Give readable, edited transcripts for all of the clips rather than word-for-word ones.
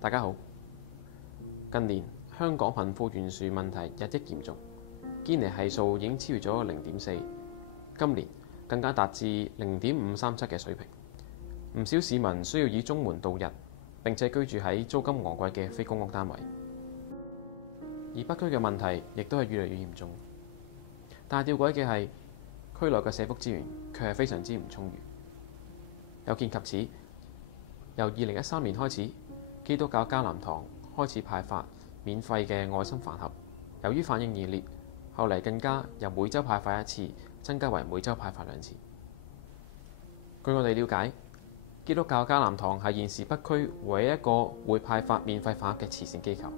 大家好。近年香港貧富懸殊問題日益嚴重，堅尼係數已經超越咗0.4，今年更加達至0.537嘅水平。唔少市民需要以綜援度日，並且居住喺租金昂貴嘅非公屋單位。而北區嘅問題亦都係越嚟越嚴重。但係吊詭嘅係，區內嘅社福資源卻係非常之唔充裕。有見及此，由2013年開始，基督教迦南堂開始派發免費嘅愛心飯盒。由於反應熱烈，後嚟更加由每週派發1次，增加為每週派發2次。據我哋了解，基督教迦南堂係現時北區唯一一個會派發免費飯盒嘅慈善機構。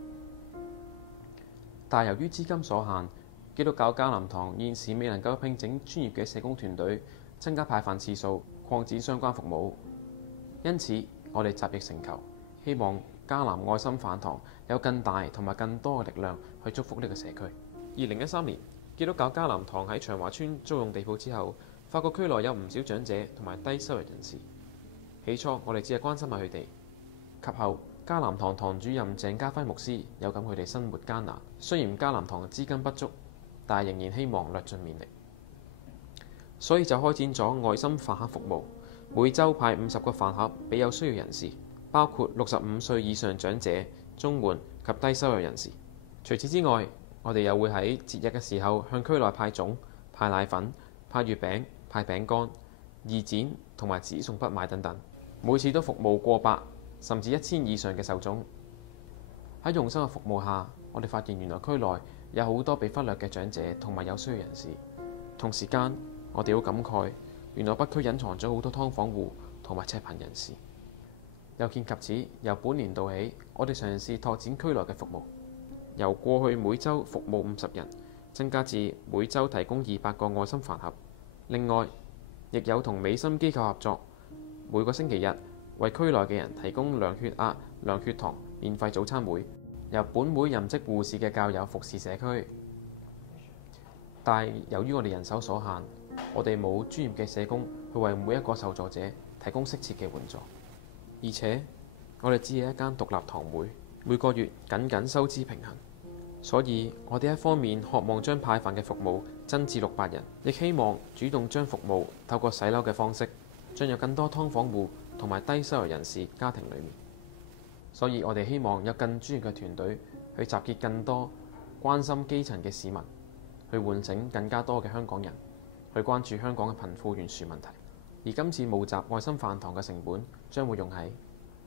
但由於資金所限，基督教迦南堂現時未能夠聘請專業嘅社工團隊，增加派飯次數，擴展相關服務。因此，我哋集腋成裘，希望迦南愛心飯堂有更大同埋更多嘅力量去祝福呢個社區。2013年，基督教迦南堂喺長華邨租用地鋪之後，發覺區內有唔少長者同埋低收入人士。起初，我哋只係關心下佢哋，及後迦南堂堂主任鄭家輝牧師有感佢哋生活艱難，雖然迦南堂資金不足，但係仍然希望略盡綿力，所以就開展咗愛心飯盒服務，每週派50個飯盒俾有需要人士，包括65歲以上長者、綜援及低收入人士。除此之外，我哋又會喺節日嘅時候向區內派粽、派奶粉、派月餅、派餅乾、義剪同埋紙送筆買等等，每次都服務過百甚至1000以上嘅受眾。喺用心嘅服務下，我哋發現原來區內有好多被忽略嘅長者同埋有需要人士。同時間，我哋好感慨，原來北區隱藏咗好多劏房戶同埋赤貧人士。有見及此，由本年度起，我哋嘗試拓展區內嘅服務，由過去每週服務50人，增加至每週提供200個愛心飯盒。另外，亦有同美心機構合作，每個星期日為區內嘅人提供量血壓、量血糖免費早餐會，由本會任職護士嘅教友服侍社區。但係由於我哋人手所限，我哋冇專業嘅社工去為每一個受助者提供適切嘅援助，而且我哋只係一間獨立堂會，每個月僅收支平衡。所以我哋一方面渴望將派飯嘅服務增至600人，亦希望主動將服務透過洗樓嘅方式進入更多劏房戶同埋低收入人士家庭裡面。所以我哋希望有更專業嘅團隊去集結更多關心基層嘅市民，去喚醒更加多嘅香港人去關注香港嘅貧富懸殊問題。而今次募集愛心飯堂嘅成本將會用喺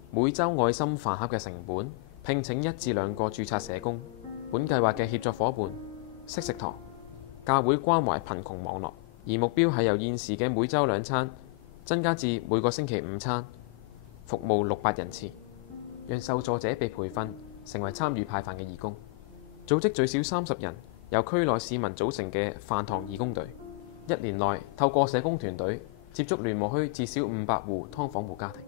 每週愛心飯盒嘅成本、聘請1至2個註冊社工、本計劃嘅協作伙伴、惜食堂、教會關懷貧窮網絡。而目標係由現時嘅每週2餐增加至每個星期5餐，服務600人次，讓受助者被培訓成為參與派飯嘅義工。組織最少30人由區內市民組成嘅飯堂義工隊，1年內透過社工團隊接觸聯和墟至少500戶劏房戶家庭。